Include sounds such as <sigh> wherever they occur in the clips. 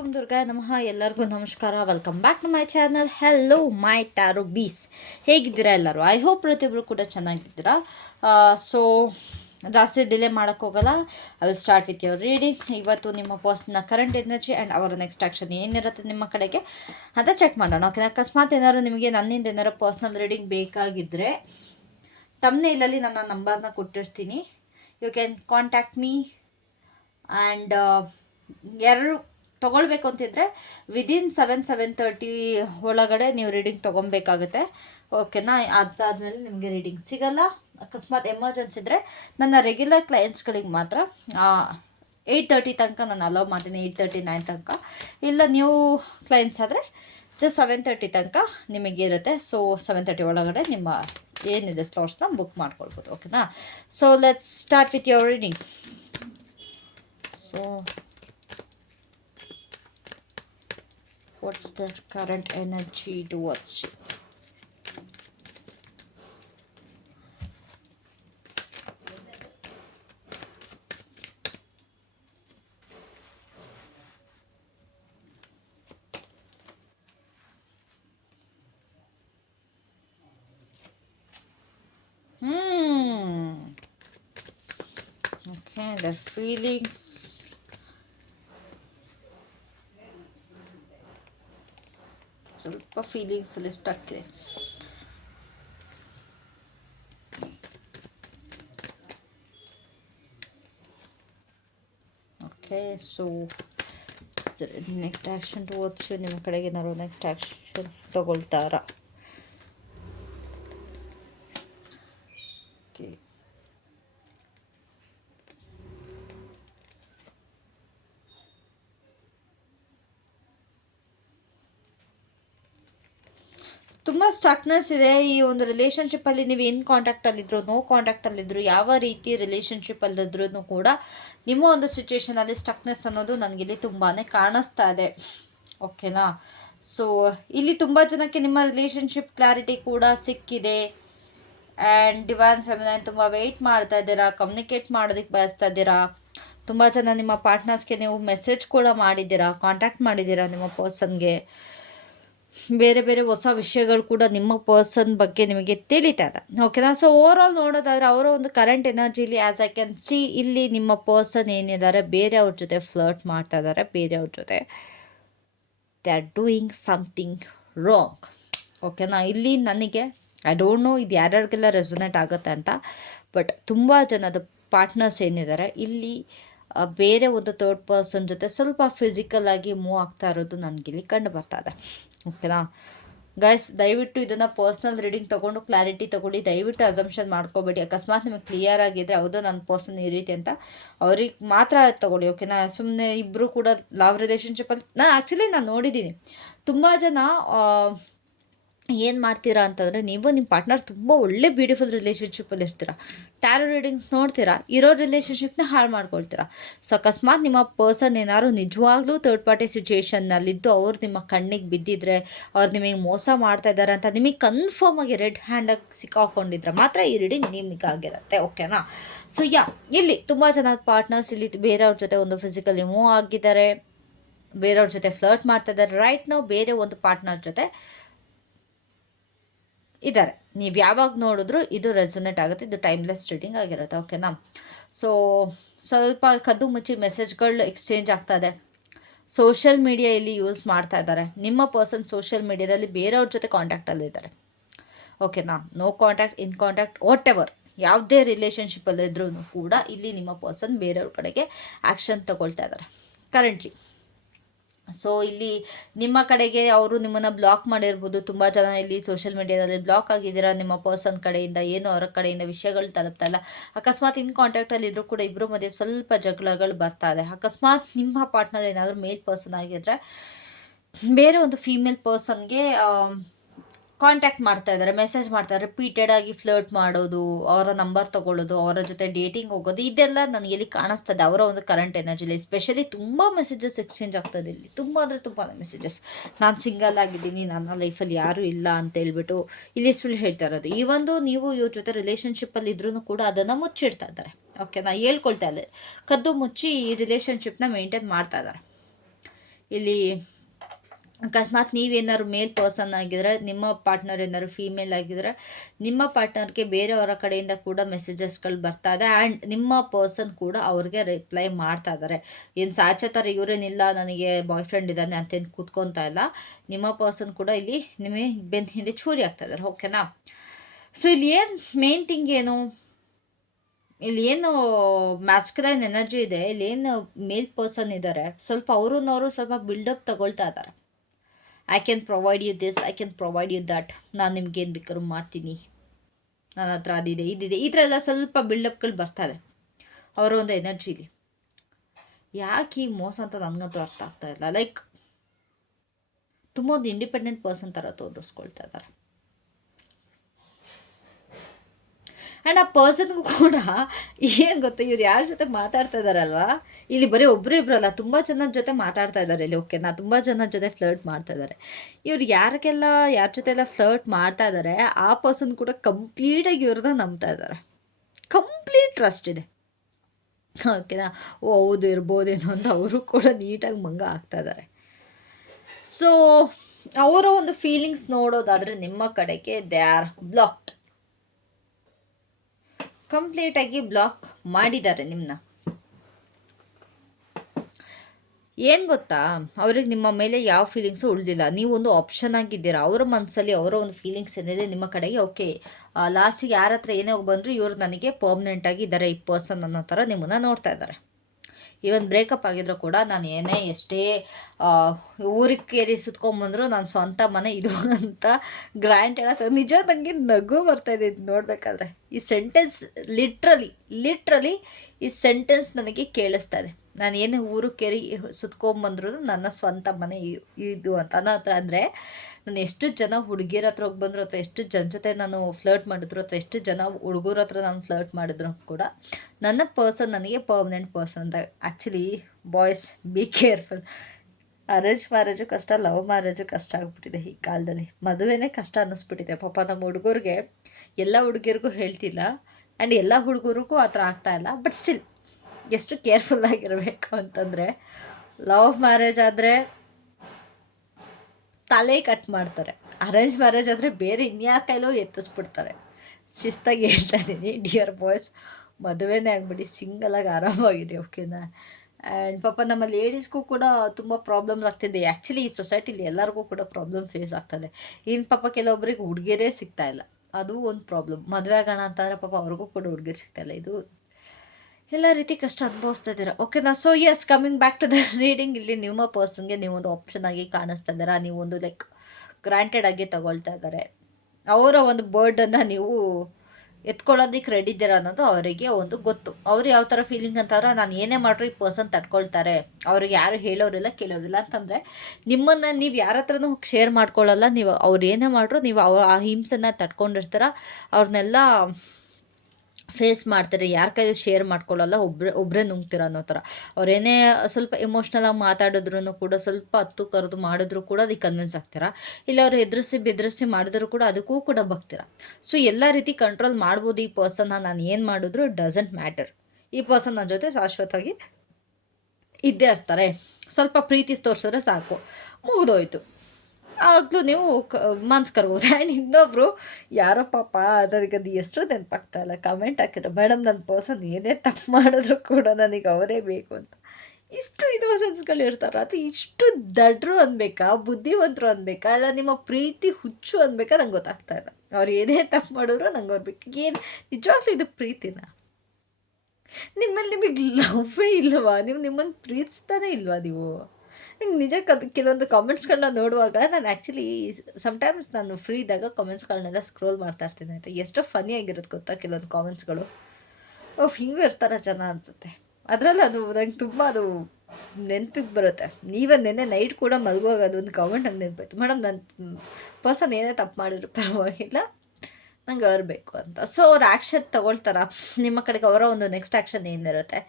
ಓಂ ದುರ್ಗಾ ನಮಃ, ಎಲ್ಲರಿಗೂ ನಮಸ್ಕಾರ. Welcome back to my channel hello my tarot bees ಹೇಗಿದ್ದೀರಾ ಎಲ್ಲರೂ? ಐ ಹೋಪ್ ಪ್ರತಿಯೊಬ್ಬರು ಕೂಡ ಚೆನ್ನಾಗಿದ್ದೀರಾ. ಸೊ ಜಾಸ್ತಿ delay ಮಾಡೋಕ್ಕೋಗಲ್ಲ I will start with your reading ಇವತ್ತು ನಿಮ್ಮ ಪರ್ಸ್ನ ಕರೆಂಟ್ ಎನರ್ಜಿ ಆ್ಯಂಡ್ ಅವರ ನೆಕ್ಸ್ಟ್ ಆ್ಯಕ್ಷನ್ ಏನಿರುತ್ತೆ ನಿಮ್ಮ ಕಡೆಗೆ? ಅಂತ ಚೆಕ್ ಮಾಡೋಣ ಓಕೆ ಅಕಸ್ಮಾತ್ ಏನಾದ್ರು ನಿಮಗೆ ನನ್ನಿಂದ ಏನಾರು ಪರ್ಸ್ನಲ್ ರೀಡಿಂಗ್ ಬೇಕಾಗಿದ್ದರೆ ತಮ್ಮನೇಲಲ್ಲಿ ನನ್ನ ನಂಬರ್ನ ಕೊಟ್ಟಿರ್ತೀನಿ. You can contact me and ಎರಡು ತೊಗೊಳ್ಬೇಕು ಅಂತಿದ್ರೆ ವಿದಿನ್ ಸೆವೆನ್ ಸೆವೆನ್ ತರ್ಟಿ ಒಳಗಡೆ ನೀವು ರೀಡಿಂಗ್ ತೊಗೊಬೇಕಾಗುತ್ತೆ ಓಕೆನಾ ಅದಾದಮೇಲೆ ನಿಮಗೆ ರೀಡಿಂಗ್ ಸಿಗಲ್ಲ. ಅಕಸ್ಮಾತ್ ಎಮರ್ಜೆನ್ಸಿ ಇದ್ದರೆ ನನ್ನ ರೆಗ್ಯುಲರ್ ಕ್ಲೈಂಟ್ಸ್ಗಳಿಗೆ ಮಾತ್ರ ಏಯ್ಟ್ ತರ್ಟಿ ತನಕ ನಾನು ಅಲೋ ಮಾಡ್ತೀನಿ ಏಯ್ಟ್ ತರ್ಟಿ ನೈನ್ ತನಕ. ಇಲ್ಲ ನೀವು ಕ್ಲೈಂಟ್ಸ್ ಆದರೆ ಜಸ್ಟ್ ಸೆವೆನ್ ತರ್ಟಿ ತನಕ ನಿಮಗೆ ಇರುತ್ತೆ. ಸೊ ಸೆವೆನ್ ತರ್ಟಿ ಒಳಗಡೆ ನಿಮ್ಮ ಏನಿದೆ ಸ್ಲಾಟ್ಸ್ನ ಬುಕ್ ಮಾಡ್ಕೊಳ್ಬೋದು. ಓಕೆನಾ so let's start with your reading so what's the current energy towards you Hmm. Okay, their feelings. ಸ್ವಲ್ಪ ಫೀಲಿಂಗ್ಸಲ್ಲಿ ಸ್ಟಕ್ ಇದೆ. ಓಕೆ ಸೊ ನೆಕ್ಸ್ಟ್ ಆ್ಯಕ್ಷನ್ ಓದ್ಸಿ ನಿಮ್ಮ ಕಡೆಗೆ ಏನಾದ್ರು ನೆಕ್ಸ್ಟ್ ಆ್ಯಕ್ಷನ್ ತಗೊಳ್ತಾರಾ ಓಕೆ ತುಂಬ ಸ್ಟಕ್ನೆಸ್ ಇದೆ ಈ ಒಂದು ರಿಲೇಷನ್ಶಿಪ್ಪಲ್ಲಿ ನೀವು ಏನು ಕಾಂಟ್ಯಾಕ್ಟಲ್ಲಿದ್ದರು ನೋ ಕಾಂಟ್ಯಾಕ್ಟಲ್ಲಿದ್ದರು ಯಾವ ರೀತಿ ರಿಲೇಷನ್ಶಿಪ್ಪಲ್ಲಿದ್ರೂ ಕೂಡ ನಿಮ್ಮ ಒಂದು ಸಿಚುವೇಷನಲ್ಲಿ ಸ್ಟಕ್ನೆಸ್ ಅನ್ನೋದು ನನಗಿಲ್ಲಿ ತುಂಬಾ ಕಾಣಿಸ್ತಾ ಇದೆ. ಓಕೆನಾ ಸೊ ಇಲ್ಲಿ ತುಂಬ ಜನಕ್ಕೆ ನಿಮ್ಮ ರಿಲೇಷನ್ಶಿಪ್ ಕ್ಲಾರಿಟಿ ಕೂಡ ಸಿಕ್ಕಿದೆ. ಆ್ಯಂಡ್ ಡಿವೈನ್ ಫೆಮಿನೈನ್ ತುಂಬ ವೆಯ್ಟ್ ಮಾಡ್ತಾ ಇದ್ದೀರಾ ಕಮ್ಯುನಿಕೇಟ್ ಮಾಡೋದಕ್ಕೆ ಬಯಸ್ತಾ ಇದ್ದೀರಾ? ತುಂಬ ಜನ ನಿಮ್ಮ ಪಾರ್ಟ್ನರ್ಸ್ಗೆ ನೀವು ಮೆಸೇಜ್ ಕೂಡ ಮಾಡಿದ್ದೀರಾ ಕಾಂಟ್ಯಾಕ್ಟ್ ಮಾಡಿದ್ದೀರಾ ನಿಮ್ಮ ಪರ್ಸನ್ಗೆ ಬೇರೆ ಬೇರೆ ಹೊಸ ವಿಷಯಗಳು ಕೂಡ ನಿಮ್ಮ ಪರ್ಸನ್ ಬಗ್ಗೆ ನಿಮಗೆ ತಿಳಿತಾ ಇದೆ ಓಕೆನಾ ಸೊ ಓವರ್ ಆಲ್ ನೋಡೋದಾದ್ರೆ ಅವರ ಒಂದು ಕರೆಂಟ್ ಎನರ್ಜಿಲಿ ಆ್ಯಸ್ ಐ ಕ್ಯಾನ್ ಸಿ ಇಲ್ಲಿ ನಿಮ್ಮ ಪರ್ಸನ್ ಏನಿದ್ದಾರೆ ಬೇರೆಯವ್ರ ಜೊತೆ ಫ್ಲರ್ಟ್ ಮಾಡ್ತಾ ಇದ್ದಾರೆ ಬೇರೆಯವ್ರ ಜೊತೆ they are doing something wrong ಓಕೆನಾ ಇಲ್ಲಿ ನನಗೆ ಐ ಡೋಂಟ್ ನೋ ಇದು ಯಾರ್ಯಾರಿಗೆಲ್ಲ ರೆಸೊನೇಟ್ ಆಗುತ್ತೆ ಅಂತ ಬಟ್ ತುಂಬ ಜನದ ಪಾರ್ಟ್ನರ್ಸ್ ಏನಿದ್ದಾರೆ, ಇಲ್ಲಿ ಬೇರೆ ಒಂದು ಥರ್ಡ್ ಪರ್ಸನ್ ಜೊತೆ ಸ್ವಲ್ಪ ಫಿಸಿಕಲ್ ಆಗಿ ಮೂವ್ ಆಗ್ತಾ ಇರೋದು ನನಗಿಲ್ಲಿ ಕಂಡು ಬರ್ತಾ ಇದೆ. ಓಕೆನಾ? ಗೈಸ್ ದಯವಿಟ್ಟು ಇದನ್ನು ಪರ್ಸ್ನಲ್ ರೀಡಿಂಗ್ ತೊಗೊಂಡು ಕ್ಲಾರಿಟಿ ತೊಗೊಳ್ಳಿ. ದಯವಿಟ್ಟು ಅಸಂಪ್ಷನ್ ಮಾಡ್ಕೋಬೇಡಿ. ಅಕಸ್ಮಾತ್ ನಿಮಗೆ ಕ್ಲಿಯರ್ ಆಗಿದ್ರೆ ಹೌದು ನನ್ನ ಪರ್ಸನ್ ಈ ರೀತಿ ಅಂತ ಅವ್ರಿಗೆ ಮಾತ್ರ ತೊಗೊಳ್ಳಿ, ಓಕೆನಾ? ಸುಮ್ಮನೆ ಇಬ್ಬರು ಕೂಡ ಲವ್ ರಿಲೇಷನ್ಶಿಪ್ಪಲ್ಲಿ ನಾನು ಆ್ಯಕ್ಚುಲಿ ನಾನು ನೋಡಿದ್ದೀನಿ ತುಂಬ ಜನ ಏನು ಮಾಡ್ತೀರಾ ಅಂತಂದರೆ ನೀವು ನಿಮ್ಮ ಪಾರ್ಟ್ನರ್ ತುಂಬ ಒಳ್ಳೆ ಬ್ಯೂಟಿಫುಲ್ ರಿಲೇಷನ್ಶಿಪ್ಪಲ್ಲಿ ಇರ್ತೀರ. ಟ್ಯಾರೋ ರೀಡಿಂಗ್ಸ್ ನೋಡ್ತೀರಾ, ಇರೋ ರಿಲೇಷನ್ಶಿಪ್ನ ಹಾಳು ಮಾಡ್ಕೊಳ್ತೀರಾ. ಸೊ ಅಕಸ್ಮಾತ್ ನಿಮ್ಮ ಪರ್ಸನ್ ಏನಾದ್ರು ನಿಜವಾಗ್ಲೂ ತರ್ಡ್ ಪಾರ್ಟಿ ಸಿಚುವೇಷನ್ನಲ್ಲಿದ್ದು ಅವ್ರು ನಿಮ್ಮ ಕಣ್ಣಿಗೆ ಬಿದ್ದಿದ್ರೆ, ಅವ್ರು ನಿಮಗೆ ಮೋಸ ಮಾಡ್ತಾ ಇದ್ದಾರೆ ಅಂತ ನಿಮಗೆ ಕನ್ಫರ್ಮ್ ಆಗಿ ರೆಡ್ ಹ್ಯಾಂಡಾಗಿ ಸಿಕ್ಕಾಕೊಂಡಿದ್ರೆ ಮಾತ್ರ ಈ ರೀಡಿಂಗ್ ನಿಮಗಾಗಿರುತ್ತೆ ಓಕೆನಾ ಸೊ ಯಾ ಇಲ್ಲಿ ತುಂಬ ಜನ ಪಾರ್ಟ್ನರ್ಸ್ ಇಲ್ಲಿ ಬೇರೆಯವ್ರ ಜೊತೆ ಒಂದು ಫಿಸಿಕಲಿ ಮೂವ್ ಆಗಿದ್ದಾರೆ, ಬೇರೆಯವ್ರ ಜೊತೆ ಫ್ಲರ್ಟ್ ಮಾಡ್ತಾ ಇದ್ದಾರೆ. ರೈಟ್ ನಾವು ಬೇರೆ ಒಂದು ಪಾರ್ಟ್ನರ್ ಜೊತೆ ಇದ್ದಾರೆ ನೀವು ಯಾವಾಗ ನೋಡಿದ್ರು ಇದು ರೆಸೊನೇಟ್ ಆಗುತ್ತೆ, ಇದು ಟೈಮ್ಲೆಸ್ ರೀಡಿಂಗ್ ಆಗಿರುತ್ತೆ ಓಕೆನಾ ಸೊ ಸ್ವಲ್ಪ ಕದ್ದು ಮುಚ್ಚಿ ಮೆಸೇಜ್ಗಳು ಎಕ್ಸ್ಚೇಂಜ್ ಆಗ್ತಾ ಇದೆ. ಸೋಷಿಯಲ್ ಮೀಡಿಯಾ ಇಲ್ಲಿ ಯೂಸ್ ಮಾಡ್ತಾ ಇದ್ದಾರೆ ನಿಮ್ಮ ಪರ್ಸನ್ ಸೋಷಿಯಲ್ ಮೀಡಿಯಾದಲ್ಲಿ ಬೇರೆಯವ್ರ ಜೊತೆ ಕಾಂಟ್ಯಾಕ್ಟಲ್ಲಿ ಇದ್ದಾರೆ ಓಕೆನಾ no? Contact in contact whatever ಯಾವುದೇ ರಿಲೇಷನ್ಶಿಪ್ಪಲ್ಲಿದ್ರೂ ಕೂಡ ಇಲ್ಲಿ ನಿಮ್ಮ ಪರ್ಸನ್ ಬೇರೆಯವ್ರ ಕಡೆಗೆ ಆ್ಯಕ್ಷನ್ ತಗೊಳ್ತಾ ಇದ್ದಾರೆ ಕರೆಂಟ್ಲಿ ಸೊ ಇಲ್ಲಿ ನಿಮ್ಮ ಕಡೆಗೆ ಅವರು ನಿಮ್ಮನ್ನು ಬ್ಲಾಕ್ ಮಾಡಿರ್ಬೋದು. ತುಂಬ ಜನ ಇಲ್ಲಿ ಸೋಷಿಯಲ್ ಮೀಡಿಯಾದಲ್ಲಿ ಬ್ಲಾಕ್ ಆಗಿದ್ದೀರಾ? ನಿಮ್ಮ ಪರ್ಸನ್ ಕಡೆಯಿಂದ ಏನು ಅವರ ಕಡೆಯಿಂದ ವಿಷಯಗಳು ತಲುಪ್ತಾ ಇಲ್ಲ? ಅಕಸ್ಮಾತ್ ಇನ್ ಕಾಂಟ್ಯಾಕ್ಟಲ್ಲಿ ಇದ್ದರೂ ಕೂಡ ಇಬ್ಬರು ಮಧ್ಯೆ ಸ್ವಲ್ಪ ಜಗಳಗಳು ಬರ್ತಾ ಇದೆ. ಅಕಸ್ಮಾತ್ ನಿಮ್ಮ ಪಾರ್ಟ್ನರ್ ಏನಾದರೂ ಮೇಲ್ ಪರ್ಸನ್ ಆಗಿದ್ರೆ, ಬೇರೆ ಒಂದು ಫೀಮೇಲ್ ಪರ್ಸನ್ಗೆ ಕಾಂಟ್ಯಾಕ್ಟ್ ಮಾಡ್ತಾ ಇದ್ದಾರೆ ಮೆಸೇಜ್ ಮಾಡ್ತಾರೆ ರಿಪೀಟೆಡ್ ಆಗಿ ಫ್ಲರ್ಟ್ ಮಾಡೋದು, ಅವರ ನಂಬರ್ ತಗೊಳ್ಳೋದು, ಅವರ ಜೊತೆ ಡೇಟಿಂಗ್ ಹೋಗೋದು, ಇದೆಲ್ಲ ನನಗೆ ಇಲ್ಲಿ ಕಾಣಿಸ್ತದೆ, ಅವರ ಒಂದು ಕರೆಂಟ್ ಎನರ್ಜಿಲಿ ಎಸ್ಪೆಷಲಿ ತುಂಬ ಮೆಸೇಜಸ್ ಎಕ್ಸ್ಚೇಂಜ್ ಆಗ್ತದೆ ಇಲ್ಲಿ. ತುಂಬ ಅಂದರೆ ತುಂಬ ಮೆಸೇಜಸ್ ನಾನು ಸಿಂಗಲ್ ಆಗಿದ್ದೀನಿ, ನನ್ನ ಲೈಫಲ್ಲಿ ಯಾರೂ ಇಲ್ಲ ಅಂತ ಹೇಳ್ಬಿಟ್ಟು ಇಲ್ಲಿ ಸುಳ್ಳು ಹೇಳ್ತಾ ಇರೋದು. ಈ ಒಂದು ನೀವು ಇವ್ರ ಜೊತೆ ರಿಲೇಷನ್ಶಿಪ್ಪಲ್ಲಿ ಇದ್ರೂ ಕೂಡ ಅದನ್ನು ಮುಚ್ಚಿಡ್ತಾ ಇದ್ದಾರೆ. ಓಕೆ ನಾ ಹೇಳ್ಕೊಳ್ತಾ ಇಲ್ಲ ಕದ್ದು ಮುಚ್ಚಿ ಈ ರಿಲೇಷನ್ಶಿಪ್ನ ಮೇಂಟೈನ್ ಮಾಡ್ತಾ ಇದ್ದಾರೆ. ಇಲ್ಲಿ ಅಕಸ್ಮಾತ್ ನೀವೇನಾದ್ರು ಮೇಲ್ ಪರ್ಸನ್ ಆಗಿದ್ರೆ, ನಿಮ್ಮ ಪಾರ್ಟ್ನರ್ ಏನಾದ್ರು ಫೀಮೇಲ್ ಆಗಿದ್ರೆ, ನಿಮ್ಮ ಪಾರ್ಟ್ನರ್ಗೆ ಬೇರೆಯವರ ಕಡೆಯಿಂದ ಕೂಡ ಮೆಸೇಜಸ್ಗಳು ಬರ್ತಾ ಇದೆ ಆ್ಯಂಡ್ ನಿಮ್ಮ ಪರ್ಸನ್ ಕೂಡ ಅವ್ರಿಗೆ ರಿಪ್ಲೈ ಮಾಡ್ತಾ ಇದ್ದಾರೆ ಏನು ಸಾಚತಾರೆ ಇವರೇನಿಲ್ಲ, ನನಗೆ ಬಾಯ್ ಫ್ರೆಂಡ್ ಇದ್ದಾನೆ ಅಂತೇನು ಕೂತ್ಕೊತಾ ಇಲ್ಲ. ನಿಮ್ಮ ಪರ್ಸನ್ ಕೂಡ ಇಲ್ಲಿ ನಿಮಗೆ ಬೆನ್ನ ಹಿಂದೆ ಚೂರಿ ಆಗ್ತಾ ಇದ್ದಾರೆ ಓಕೆನಾ ಸೊ ಇಲ್ಲಿ ಏನು ಮೇನ್ ಥಿಂಗ್ ಏನು? ಇಲ್ಲಿ ಏನು ಮ್ಯಾಸ್ಕ್ರೈನ್ ಎನರ್ಜಿ ಇದೆ, ಇಲ್ಲಿ ಏನು ಮೇಲ್ ಪರ್ಸನ್ ಇದ್ದಾರೆ ಸ್ವಲ್ಪ ಅವ್ರನ್ನವರು ಸ್ವಲ್ಪ ಬಿಲ್ಡಪ್ ತಗೊಳ್ತಾ ಇದ್ದಾರೆ I can provide you this I can provide you that ನಾನು ನಿಮ್ಗೇನು ಬೇಕಾದ್ರೂ ಮಾಡ್ತೀನಿ. ನನ್ನ ಹತ್ರ ಅದಿದೆ, ಇದಿದೆ. ಈ ಥರ ಎಲ್ಲ ಸ್ವಲ್ಪ ಬಿಲ್ಡಪ್ಗಳು ಬರ್ತಾರೆ ಅವರ ಒಂದು ಎನರ್ಜಿಲಿ ಯಾಕೆ ಈ ಮೋಸ ಅಂತ ನನಗಂತೂ ಅರ್ಥ ಆಗ್ತಾ ಇಲ್ಲ. ಲೈಕ್ ತುಂಬ ಒಂದು ಇಂಡಿಪೆಂಡೆಂಟ್ ಪರ್ಸನ್ ಥರ ತೋರಿಸ್ಕೊಳ್ತಾ ಇದ್ದಾರೆ. ಆ್ಯಂಡ್ ಆ ಪರ್ಸನ್ಗೂ ಕೂಡ ಏನು ಗೊತ್ತಾ? ಇವ್ರು ಯಾರ ಜೊತೆ ಮಾತಾಡ್ತಾ ಇದ್ದಾರಲ್ವಾ ಇಲ್ಲಿ ಬರೀ ಒಬ್ಬರು ಇಬ್ಬರಲ್ಲ ತುಂಬ ಜನ ಜೊತೆ ಮಾತಾಡ್ತಾ ಇದ್ದಾರೆ ಇಲ್ಲಿ ಓಕೆ ನಾ ತುಂಬ ಜನ ಜೊತೆ ಫ್ಲರ್ಟ್ ಮಾಡ್ತಾ ಇದ್ದಾರೆ ಇವ್ರು ಯಾರಿಗೆಲ್ಲ, ಯಾರ ಜೊತೆ ಎಲ್ಲ ಫ್ಲರ್ಟ್ ಮಾಡ್ತಾ ಇದ್ದಾರೆ ಆ ಪರ್ಸನ್ ಕೂಡ ಕಂಪ್ಲೀಟಾಗಿ ಇವ್ರನ್ನ ನಂಬ್ತಾ ಇದ್ದಾರೆ ಕಂಪ್ಲೀಟ್ ಟ್ರಸ್ಟ್ ಇದೆ. ಓಕೆನಾ ಓ, ಹೌದು, ಇರ್ಬೋದೇನೋ ಅಂತ ಅವರು ಕೂಡ ನೀಟಾಗಿ ಮಂಗ ಆಗ್ತಾ ಇದ್ದಾರೆ ಸೊ ಅವರ ಒಂದು ಫೀಲಿಂಗ್ಸ್ ನೋಡೋದಾದರೆ ನಿಮ್ಮ ಕಡೆಗೆ ದೇ ಆರ್ ಬ್ಲಾಕ್ಡ್ ಕಂಪ್ಲೀಟಾಗಿ ಬ್ಲಾಕ್ ಮಾಡಿದ್ದಾರೆ ನಿಮ್ಮನ್ನ ಏನು ಗೊತ್ತಾ? ಅವ್ರಿಗೆ ನಿಮ್ಮ ಮೇಲೆ ಯಾವ ಫೀಲಿಂಗ್ಸು ಉಳಿದಿಲ್ಲ. ನೀವು ಒಂದು ಆಪ್ಷನ್ ಆಗಿದ್ದೀರಾ. ಅವರ ಮನಸ್ಸಲ್ಲಿ ಅವರ ಒಂದು ಫೀಲಿಂಗ್ಸ್ ಏನಿದೆ ನಿಮ್ಮ ಕಡೆಗೆ ಓಕೆ ಲಾಸ್ಟಿಗೆ ಯಾರ ಹತ್ರ ಏನೇ ಬಂದರೂ ಇವರು ನನಗೆ ಪರ್ಮನೆಂಟಾಗಿ ಇದ್ದಾರೆ, ಈ ಪರ್ಸನ್ ಅನ್ನೋ ಥರ ನಿಮ್ಮನ್ನು ನೋಡ್ತಾ ಇದ್ದಾರೆ. ಈವನ್ ಬ್ರೇಕಪ್ ಆಗಿದ್ರು ಕೂಡ ನಾನು ಏನೇ ಎಷ್ಟೇ ಊರಿಗೆ ಕೇರಿ ಸುತ್ಕೊಂಬಂದ್ರು ನಾನು ಸ್ವಂತ ಮನೆ ಇದು ಅಂತ ಗ್ರ್ಯಾಂಡ್ ಹೇಳಕ್ಕೆ ನಿಜ ನಂಗೆ ನಗು ಬರ್ತಾಯಿದೆ ಇದು ನೋಡಬೇಕಾದ್ರೆ. ಈ ಸೆಂಟೆನ್ಸ್ ಲಿಟ್ರಲಿ ಲಿಟ್ರಲಿ ಈ ಸೆಂಟೆನ್ಸ್ ನನಗೆ ಕೇಳಿಸ್ತಾ ಇದೆ. ನಾನು ಏನು ಊರು ಕೆರಿ ಸುತ್ಕೊಂಬಂದ್ರು ನನ್ನ ಸ್ವಂತ ಮನೆ ಇದು ಅಂತ. ನನ್ನ ಹತ್ರ ಅಂದರೆ ನಾನು ಎಷ್ಟು ಜನ ಹುಡುಗಿರ ಹತ್ರ ಹೋಗಿ ಬಂದರು ಅಥವಾ ಎಷ್ಟು ಜನ ಜೊತೆ ನಾನು ಫ್ಲರ್ಟ್ ಮಾಡಿದ್ರು ಅಥವಾ ಎಷ್ಟು ಜನ ಹುಡುಗರ ಹತ್ರ ನಾನು ಫ್ಲರ್ಟ್ ಮಾಡಿದ್ರು ಕೂಡ ನನ್ನ ಪರ್ಸನ್ ನನಗೆ ಪರ್ಮನೆಂಟ್ ಪರ್ಸನ್ ಅಂತ. Actually boys be careful arrange marriage ಕಷ್ಟ ಲವ್ ಮ್ಯಾರೇಜು ಕಷ್ಟ ಆಗಿಬಿಟ್ಟಿದೆ ಈ ಕಾಲದಲ್ಲಿ. ಮದುವೆನೇ ಕಷ್ಟ ಅನ್ನಿಸ್ಬಿಟ್ಟಿದೆ. ಪಾಪ ನಮ್ಮ ಹುಡುಗರಿಗೆ ಎಲ್ಲ ಹುಡುಗಿಯರಿಗೂ ಹೇಳ್ತಿಲ್ಲ. ಆ್ಯಂಡ್ ಎಲ್ಲ ಹುಡುಗರಿಗೂ ಆ ಥರ ಆಗ್ತಾಯಿಲ್ಲ ಬಟ್ ಸ್ಟಿಲ್ ಎಷ್ಟು ಕೇರ್ಫುಲ್ಲಾಗಿರಬೇಕು ಅಂತಂದರೆ ಲವ್ ಮ್ಯಾರೇಜ್ ಆದರೆ ತಲೆ ಕಟ್ ಮಾಡ್ತಾರೆ. ಅರೇಂಜ್ ಮ್ಯಾರೇಜ್ ಆದರೆ ಬೇರೆ ಇನ್ಯಾ ಕೈಲೋ ಎತ್ತಿಸ್ಬಿಡ್ತಾರೆ. ಶಿಸ್ತಾಗಿ ಹೇಳ್ತಾ ಇದ್ದೀನಿ ಡಿಯರ್ ಬಾಯ್ಸ್ ಮದುವೆನೇ ಆಗಿಬಿಡಿ ಸಿಂಗಲಾಗಿ ಆರಾಮಾಗಿರಿ ಓಕೆನಾ ಆ್ಯಂಡ್ ಪಾಪ ನಮ್ಮ ಲೇಡೀಸ್ಗೂ ಕೂಡ ತುಂಬ ಪ್ರಾಬ್ಲಮ್ಸ್ ಆಗ್ತಿದೆ. ಆ್ಯಕ್ಚುಲಿ ಈ ಸೊಸೈಟಿಲಿ ಎಲ್ಲರಿಗೂ ಕೂಡ ಪ್ರಾಬ್ಲಮ್ ಫೇಸ್ ಆಗ್ತದೆ. ಇನ್ನು ಪಾಪ ಕೆಲವೊಬ್ಬರಿಗೆ ಹುಡುಗಿರೇ ಸಿಗ್ತಾ ಇಲ್ಲ. ಅದು ಒಂದು ಪ್ರಾಬ್ಲಮ್ ಮದುವೆ ಆಗೋಣ ಅಂತಂದರೆ ಪಾಪ ಅವ್ರಿಗೂ ಕೂಡ ಹುಡುಗಿರು ಸಿಗ್ತಾಯಿಲ್ಲ ಇದು ಎಲ್ಲ ರೀತಿ ಕಷ್ಟ ಅನುಭವಿಸ್ತಾ ಇದ್ದೀರಾ? ಓಕೆನಾ so yes coming back to the reading ಇಲ್ಲಿ ನಿಮ್ಮ ಪರ್ಸನ್ಗೆ ನೀವೊಂದು ಆಪ್ಷನ್ ಆಗಿ ಕಾಣಿಸ್ತಾ ಇದ್ದೀರಾ? ನೀವೊಂದು ಲೈಕ್ ಗ್ರಾಂಟೆಡ್ ಆಗಿ ತಗೊಳ್ತಾ ಇದ್ದಾರೆ. ಅವರ ಒಂದು ಬರ್ಡನ್ನು ನೀವು ಎತ್ಕೊಳ್ಳೋದಕ್ಕೆ ರೆಡಿ ಇದ್ದೀರಾ ಅನ್ನೋದು ಅವರಿಗೆ ಒಂದು ಗೊತ್ತು. ಅವ್ರು ಯಾವ ಥರ ಫೀಲಿಂಗ್ ಅಂತಂದ್ರೆ ನಾನು ಏನೇ ಮಾಡ್ರು ಈ ಪರ್ಸನ್ ತಡ್ಕೊಳ್ತಾರೆ ಅವ್ರಿಗೆ ಯಾರು ಹೇಳೋರಿಲ್ಲ, ಕೇಳೋರಿಲ್ಲ ಅಂತಂದರೆ, ನಿಮ್ಮನ್ನು ನೀವು ಯಾರ ಹತ್ರನೂ ಶೇರ್ ಮಾಡ್ಕೊಳ್ಳಲ್ಲ. ನೀವು ಅವ್ರು ಏನೇ ಮಾಡ್ರು, ನೀವು ಅವ ಆ ಹಿಂಸೆನ ತಡ್ಕೊಂಡಿರ್ತೀರ ಅವ್ರನ್ನೆಲ್ಲ ಫೇಸ್ ಮಾಡ್ತಾರೆ, ಯಾರ ಕೈಲೂ ಶೇರ್ ಮಾಡ್ಕೊಳ್ಳಲ್ಲ ಒಬ್ಬರೇ ಒಬ್ಬರೇ ನುಂಗ್ತೀರ ಅನ್ನೋ ಥರ. ಅವ್ರೇನೇ ಸ್ವಲ್ಪ ಎಮೋಷ್ನಲಾಗಿ ಮಾತಾಡಿದ್ರು ಕೂಡ ಸ್ವಲ್ಪ ಹತ್ತು ಕರೆದು ಮಾಡಿದ್ರು ಕೂಡ ಅದಕ್ಕೆ ಕನ್ವಿನ್ಸ್ ಆಗ್ತೀರಾ? ಇಲ್ಲ ಅವ್ರು ಎದುರಿಸಿ ಬೆದರಿಸಿ ಮಾಡಿದ್ರು ಕೂಡ ಅದಕ್ಕೂ ಕೂಡ ಬಗ್ತೀರಾ ಸೊ ಎಲ್ಲ ರೀತಿ ಕಂಟ್ರೋಲ್ ಮಾಡ್ಬೋದು ಈ ಪರ್ಸನ್ನ ನಾನು ಏನು ಮಾಡಿದ್ರು ಡಸಂಟ್ ಮ್ಯಾಟರ್ ಈ ಪರ್ಸನ್ ನನ್ನ ಜೊತೆ ಶಾಶ್ವತವಾಗಿ ಇದ್ದೇ ಇರ್ತಾರೆ. ಸ್ವಲ್ಪ ಪ್ರೀತಿ ತೋರಿಸಿದ್ರೆ ಸಾಕು. ಮುಗಿದೋಯ್ತು. ಆಗಲೂ ನೀವು ಮನ್ಸು ಕರ್ಬೋದು ಆ್ಯಂಡ್ <laughs> ಇನ್ನೊಬ್ಬರು ಯಾರೋ ಪಾಪ, ನನಗೆ ಅದು ಎಷ್ಟು ನೆನಪಾಗ್ತಾ ಇಲ್ಲ. ಕಮೆಂಟ್ ಹಾಕಿದ್ರು. ಮೇಡಮ್, ನನ್ನ ಪರ್ಸನ್ ಏನೇ ತಪ್ಪು ಮಾಡಿದ್ರು ಕೂಡ ನನಗೆ ಅವರೇ ಬೇಕು ಅಂತ. ಇಷ್ಟು ಇನ್ನೋಸೆನ್ಸ್ಗಳು ಇರ್ತಾರೆ ಅದು ಇಷ್ಟು ದಡ್ರು ಅನ್ಬೇಕಾ? ಬುದ್ಧಿವಂತರು ಅನ್ಬೇಕಾ? ಅಲ್ಲ ನಿಮ್ಮ ಪ್ರೀತಿ ಹುಚ್ಚು ಅನ್ಬೇಕಾ? ನಂಗೆ ಗೊತ್ತಾಗ್ತಾ ಇಲ್ಲ. ಅವ್ರು ಏನೇ ತಪ್ಪು ಮಾಡಿದ್ರು ನಂಗೆ ಅವ್ರು ಬೇಕು. ಏನು, ನಿಜವಾಗ್ಲೂ ಇದು ಪ್ರೀತಿನ? ನಿಮ್ಮಲ್ಲಿ ನಿಮಗೆ ಲವ್ವೇ ಇಲ್ಲವಾ ನೀವು ನಿಮ್ಮನ್ನು ಪ್ರೀತಿಸ್ತಾನೆ ಇಲ್ವಾ ನೀವು? ನಿಜ ಅದು ಕೆಲವೊಂದು ಕಾಮೆಂಟ್ಸ್ಗಳನ್ನ ನೋಡುವಾಗ ನಾನು ಆ್ಯಕ್ಚುಲಿ ಸಮ್ಟೈಮ್ಸ್ ನಾನು ಫ್ರೀ ಇದ್ದಾಗ ಕಾಮೆಂಟ್ಸ್ಗಳನ್ನೆಲ್ಲ ಸ್ಕ್ರೋಲ್ ಮಾಡ್ತಾ ಇರ್ತೀನಿ ಆಯಿತಾ? ಎಷ್ಟೋ ಫನಿ ಆಗಿರುತ್ತೆ ಗೊತ್ತಾ ಕೆಲವೊಂದು ಕಾಮೆಂಟ್ಸ್ಗಳು ಓಹ್, ಹಿಂಗೂ ಇರ್ತಾರ ಜನ ಅನಿಸುತ್ತೆ. ಅದರಲ್ಲೂ ಅದು ನಂಗೆ ತುಂಬ ಅದು ನೆನಪಿಗೆ ಬರುತ್ತೆ. ನೀವೇ ನೆನ್ನೆ ನೈಟ್ ಕೂಡ ಮಲಗುವಾಗ ಅದೊಂದು ಕಾಮೆಂಟ್ ಹಂಗೆ ನೆನಪಾಯ್ತು. ಮೇಡಮ್ ನನ್ನ ಪರ್ಸನ್ ಏನೇ ತಪ್ಪು ಮಾಡಿದ್ರು ಪರವಾಗಿಲ್ಲ. ನಂಗೆ ಅವ್ರು ಬೇಕು ಅಂತ. ಸೊ ಅವ್ರು ಆ್ಯಕ್ಷನ್ ತಗೊಳ್ತಾರ? ನಿಮ್ಮ ಕಡೆಗೆ ಅವರ ಒಂದು ನೆಕ್ಸ್ಟ್ ಆ್ಯಕ್ಷನ್ ಏನಿರುತ್ತೆ?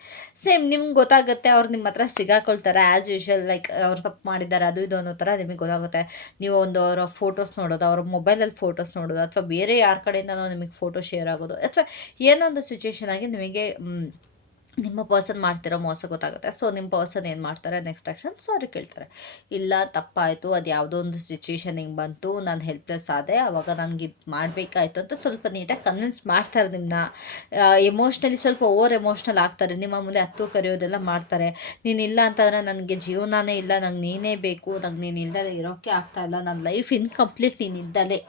ಸೇಮ್ ನಿಮ್ಗೆ ಗೊತ್ತಾಗುತ್ತೆ, ಅವ್ರು ನಿಮ್ಮ ಹತ್ರ ಸಿಗಾಕೊಳ್ತಾರೆ ಆ್ಯಸ್ ಯೂಶ್ವಲ್ ಲೈಕ್ ಅವ್ರು ತಪ್ಪು ಮಾಡಿದ್ದಾರೆ, ಅದು ಇದು ಅನ್ನೋ ಥರ ನಿಮಗೆ ಗೊತ್ತಾಗುತ್ತೆ. ನೀವು ಒಂದು ಅವರ ಫೋಟೋಸ್ ನೋಡೋದು, ಅವ್ರ ಮೊಬೈಲಲ್ಲಿ ಫೋಟೋಸ್ ನೋಡೋದು, ಅಥವಾ ಬೇರೆ ಯಾರ ಕಡೆಯಿಂದನೋ ನಿಮಗೆ ಫೋಟೋ ಶೇರ್ ಆಗೋದು, ಅಥವಾ ಏನೋ ಒಂದು ಸಿಚುವೇಶನ್ ಆಗಿ ನಿಮಗೆ ನಿಮ್ಮ ಪರ್ಸನ್ ಮಾಡ್ತಿರೋ ಮೋಸ ಗೊತ್ತಾಗುತ್ತೆ. ಸೊ ನಿಮ್ಮ ಪರ್ಸನ್ ಏನು ಮಾಡ್ತಾರೆ? ನೆಕ್ಸ್ಟ್ ಆಕ್ಷನ್ ಸಾರಿ ಕೇಳ್ತಾರೆ. ಇಲ್ಲ, ತಪ್ಪಾಯಿತು, ಅದು ಯಾವುದೋ ಒಂದು ಸಿಚುವೇಶನ್ ಹಿಂಗೆ ಬಂತು, ನಾನು ಹೆಲ್ಪ್ಲೆಸ್ ಆದೆ ಆವಾಗ ನನಗೆ ಇದು ಮಾಡಬೇಕಾಯ್ತು ಅಂತ ಸ್ವಲ್ಪ ನೀಟಾಗಿ ಕನ್ವಿನ್ಸ್ ಮಾಡ್ತಾರೆ ನಿಮ್ಮನ್ನ ಎಮೋಷ್ನಲಿ ಸ್ವಲ್ಪ ಓವರ್ ಎಮೋಷ್ನಲ್ ಆಗ್ತಾರೆ. ನಿಮ್ಮ ಮುಂದೆ ಹತ್ತು ಕರೆಯೋದೆಲ್ಲ ಮಾಡ್ತಾರೆ. ನೀನಿಲ್ಲ ಅಂತಂದರೆ ನನಗೆ ಜೀವನನೇ ಇಲ್ಲ, ನಂಗೆ ನೀನೇ ಬೇಕು, ನಂಗೆ ನೀನು ಇಲ್ಲದೆ ಇರೋಕ್ಕೆ ಆಗ್ತಾಯಿಲ್ಲ ಇಲ್ಲ. ನನ್ನ ಲೈಫ್ ಇನ್ಕಂಪ್ಲೀಟ್ ನೀನು ಇದ್ದಲೇ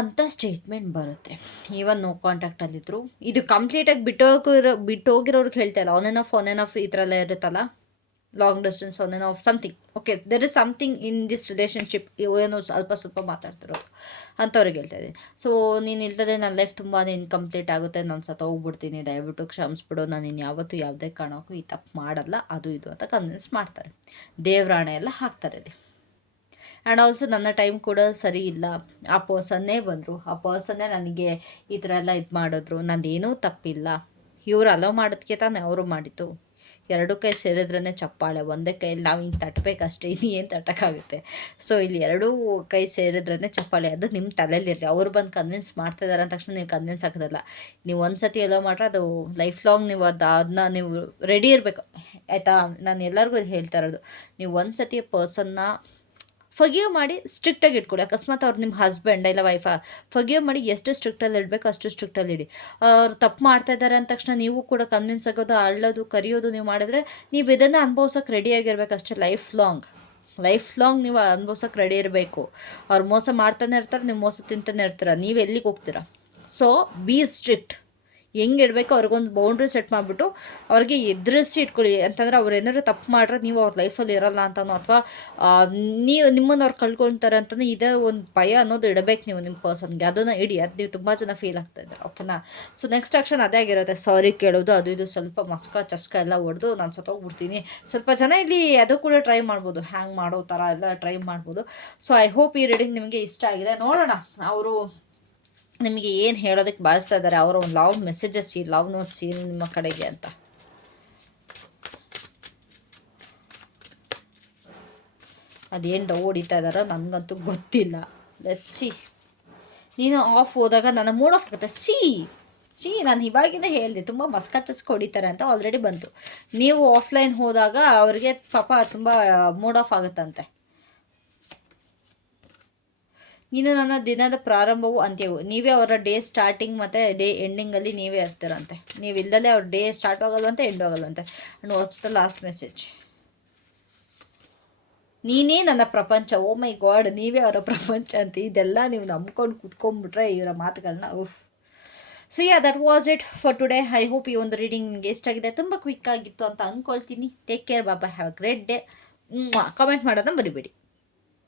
ಅಂತ ಸ್ಟೇಟ್ಮೆಂಟ್ ಬರುತ್ತೆ. ಈವನ್ ನೋ ಕಾಂಟ್ಯಾಕ್ಟಲ್ಲಿದ್ದರು ಇದು ಕಂಪ್ಲೀಟಾಗಿ ಬಿಟ್ಟೋಗಿರೋ ಬಿಟ್ಟೋಗಿರೋರ್ಗೆ ಹೇಳ್ತಾ ಇಲ್ಲ. On and off on and off ಈ ಥರ ಎಲ್ಲ ಇರುತ್ತಲ್ಲ? Long distance on and off something okay there is something in this relationship ಏನೋ ಸ್ವಲ್ಪ ಸ್ವಲ್ಪ ಮಾತಾಡ್ತಿರೋದು ಅಂಥವ್ರಿಗೆ ಹೇಳ್ತಾ ಇದ್ದೀನಿ. ಸೊ ನೀನು ಇಲ್ದದೆ ನನ್ನ ಲೈಫ್ ತುಂಬಾ ಇನ್ಕಂಪ್ಲೀಟ್ ಆಗುತ್ತೆ. ನಾನು ಸತ್ತ ಹೋಗ್ಬಿಡ್ತೀನಿ. ದಯವಿಟ್ಟು ಕ್ಷಮಿಸ್ಬಿಡು. ನಾನು ಇನ್ನು ಯಾವತ್ತೂ ಯಾವುದೇ ಕಾರಣಕ್ಕೂ ಈ ತಪ್ಪು ಮಾಡಲ್ಲ. ಅದು ಇದು ಅಂತ ಕನ್ವಿನ್ಸ್ ಮಾಡ್ತಾರೆ. ದೇವರಾಣೆ ಎಲ್ಲ ಹಾಕ್ತಾರೆ ಇಲ್ಲಿ. ಆ್ಯಂಡ್ ಆಲ್ಸೋ ನನ್ನ ಟೈಮ್ ಕೂಡ ಸರಿ ಇಲ್ಲ. ಆ ಪರ್ಸನ್ನೇ ಬಂದರು. ಆ ಪರ್ಸನ್ನೇ ನನಗೆ ಈ ಥರ ಎಲ್ಲ ಇದು ಮಾಡಿದ್ರು. ನಂದೇನೂ ತಪ್ಪಿಲ್ಲ. ಇವ್ರು ಅಲೋ ಮಾಡೋದಕ್ಕೆ ತಾನೇ ಅವರು ಮಾಡಿತು ಎರಡು ಕೈ ಸೇರಿದ್ರೇ ಚಪ್ಪಾಳೆ, ಒಂದೇ ಕೈಯಲ್ಲಿ ನಾವು ಹಿಂಗೆ ತಟ್ಟಬೇಕಷ್ಟೇ ಇನ್ನು ಏನು ತಟ್ಟಕ್ಕಾಗುತ್ತೆ? ಸೊ ಇಲ್ಲಿ ಎರಡೂ ಕೈ ಸೇರಿದ್ರೇ ಚಪ್ಪಾಳೆ. ಅದು ನಿಮ್ಮ ತಲೆಯಲ್ಲಿರಲಿ ಅವ್ರು ಬಂದು ಕನ್ವಿನ್ಸ್ ಮಾಡ್ತಿದ್ದಾರೆ ಅಂದ ತಕ್ಷಣ ನೀವು ಕನ್ವಿನ್ಸ್ ಆಗೋದಲ್ಲ. ನೀವು ಒಂದು ಸತಿ ಎಲ್ಲೋ ಮಾಡ್ರೆ ಅದು ಲೈಫ್ ಲಾಂಗ್ ನೀವು ಅದು ಅದನ್ನ ನೀವು ರೆಡಿ ಇರಬೇಕು. ಆಯಿತಾ? ನಾನು ಎಲ್ಲರಿಗೂ ಹೇಳ್ತಾ ಇರೋದು. ನೀವು ಒಂದು ಸತಿ ಪರ್ಸನ್ನ ಫಗಿವ್ ಮಾಡಿ ಸ್ಟ್ರಿಕ್ಟಾಗಿ ಇಟ್ಕೊಳ್ಳಿ. ಅಕಸ್ಮಾತ್ ಅವ್ರು ನಿಮ್ಮ ಹಸ್ಬೆಂಡ್ ಇಲ್ಲ ವೈಫ ಫಗಿವ್ ಮಾಡಿ ಎಷ್ಟು ಸ್ಟ್ರಿಕ್ಟಲ್ಲಿ ಇಡಬೇಕು ಅಷ್ಟು ಸ್ಟ್ರಿಕ್ಟಲ್ಲಿ ಇಡಿ. ಅವ್ರು ತಪ್ಪು ಮಾಡ್ತಾ ಇದ್ದಾರೆ ಅಂದ ತಕ್ಷಣ ನೀವು ಕೂಡ ಕನ್ವಿನ್ಸ್ ಆಗೋದು, ಅಳ್ಳೋದು, ಕರಿಯೋದು ನೀವು ಮಾಡಿದ್ರೆ ನೀವು ಇದನ್ನು ಅನುಭವಿಸೋಕೆ ರೆಡಿಯಾಗಿರ್ಬೇಕು ಅಷ್ಟೇ ಲೈಫ್ ಲಾಂಗ್ ಲೈಫ್ ಲಾಂಗ್ ನೀವು ಅನುಭವಿಸೋಕೆ ರೆಡಿ ಇರಬೇಕು. ಅವ್ರು ಮೋಸ ಮಾಡ್ತಾನೆ ಇರ್ತಾರೆ ನೀವು ಮೋಸ ತಿಂತಾನೆ ಇರ್ತೀರ. ನೀವು ಎಲ್ಲಿಗೆ ಹೋಗ್ತೀರಾ? ಸೊ ಬಿ ಸ್ಟ್ರಿಕ್ಟ್ ಹೆಂಗೆ ಇಡಬೇಕು ಅವ್ರಿಗೊಂದು ಬೌಂಡ್ರಿ ಸೆಟ್ ಮಾಡಿಬಿಟ್ಟು ಅವ್ರಿಗೆ ಎದುರಿಸಿ ಇಟ್ಕೊಳ್ಳಿ. ಅಂತಂದರೆ ಅವ್ರು ಏನಾದ್ರು ತಪ್ಪು ಮಾಡ್ರೆ ನೀವು ಅವ್ರ ಲೈಫಲ್ಲಿ ಇರೋಲ್ಲ ಅಂತನೋ ಅಥವಾ ನೀವು ನಿಮ್ಮನ್ನು ಅವ್ರು ಕಳ್ಕೊಳ್ತಾರೆ ಅಂತಲೂ ಇದೇ ಒಂದು ಭಯ ಅನ್ನೋದು ಇಡಬೇಕು ನೀವು ನಿಮ್ಮ ಪರ್ಸನ್ಗೆ ಅದನ್ನು ಇಡಿ. ಅದು ನೀವು ತುಂಬ ಜನ ಫೀಲ್ ಆಗ್ತಾ ಇದ್ದಾರೆ. ಓಕೆನಾ ಸೊ ನೆಕ್ಸ್ಟ್ ಆಕ್ಷನ್ ಅದೇ ಆಗಿರುತ್ತೆ. ಸಾರಿ ಕೇಳೋದು, ಅದು ಇದು ಸ್ವಲ್ಪ ಮಸ್ಕ, ಚಸ್ಕ ಎಲ್ಲ ಹೊಡೆದು ನಾನು ಸತ್ತೋಗ್ಬಿಡ್ತೀನಿ. ಸ್ವಲ್ಪ ಜನ ಇಲ್ಲಿ ಅದು ಕೂಡ ಟ್ರೈ ಮಾಡ್ಬೋದು. ಹ್ಯಾಂಗ್ ಮಾಡೋ ಥರ ಎಲ್ಲ ಟ್ರೈ ಮಾಡ್ಬೋದು. ಸೊ ಐ ಹೋಪ್ ಈ ರೀಡಿಂಗ್ ನಿಮಗೆ ಇಷ್ಟ ಆಗಿದೆ. ನೋಡೋಣ. ಅವರು ನಿಮಗೆ ಏನು ಹೇಳೋದಕ್ಕೆ ಭಾವಿಸ್ತಾ ಇದ್ದಾರೆ? ಅವರ ಒಂದು ಲವ್ ಮೆಸೇಜಸ್ ಈ ಲವ್ ನೋಟ್ಸ್ ಏನು ನಿಮ್ಮ ಕಡೆಗೆ ಅಂತ. ಅದೇನು ಡೌ ಹೊಡಿತಾ ಇದ್ದಾರೋ ನನಗಂತೂ ಗೊತ್ತಿಲ್ಲ. ಲೆಟ್ ಸಿ ನೀನು ಆಫ್ ಹೋದಾಗ ನನ್ನ ಮೂಡ್ ಆಫ್ ಆಗುತ್ತೆ. ಸಿ ಸಿ ನಾನು ಇವಾಗಿಂದ ಹೇಳಿದೆ, ತುಂಬ ಮಸ್ಕ ಚಸ್ಕ ಹೊಡಿತಾರೆ ಅಂತ ಆಲ್ರೆಡಿ ಬಂತು. ನೀವು ಆಫ್ಲೈನ್ ಹೋದಾಗ ಅವರಿಗೆ ಪಾಪ ತುಂಬ ಮೂಡ್ ಆಫ್ ಆಗುತ್ತಂತೆ. ಇನ್ನು ನನ್ನ ದಿನದ ಪ್ರಾರಂಭವು ಅಂತ್ಯವು. ನೀವೇ ಅವರ ಡೇ ಸ್ಟಾರ್ಟಿಂಗ್ ಮತ್ತು ಡೇ ಎಂಡಿಂಗಲ್ಲಿ ನೀವೇ ಇರ್ತೀರಂತೆ. ನೀವು ಇಲ್ಲದೆ ಅವ್ರ ಡೇ ಸ್ಟಾರ್ಟ್ ಆಗಲ್ವಂತೆ end ಆಗಲ್ವಂತೆ. And what's the last message ನೀನೇ ನನ್ನ ಪ್ರಪಂಚ. ಓ ಮೈ ಗಾಡ್ ನೀವೇ ಅವರ ಪ್ರಪಂಚ ಅಂತ. ಇದೆಲ್ಲ ನೀವು ನಂಬ್ಕೊಂಡು ಕುತ್ಕೊಂಡ್ಬಿಟ್ರೆ ಇವರ ಮಾತುಗಳನ್ನ, ಉಫ್. So yeah that was it for today I hope ಈ ಒಂದು ರೀಡಿಂಗ್ ನಿಮಗೆ ಎಷ್ಟಾಗಿದೆ ತುಂಬ ಕ್ವಿಕ್ ಆಗಿತ್ತು ಅಂತ ಅಂದ್ಕೊಳ್ತೀನಿ take care Baba have a great day comment ಮಾಡೋದನ್ನ ಬರಿಬೇಡಿ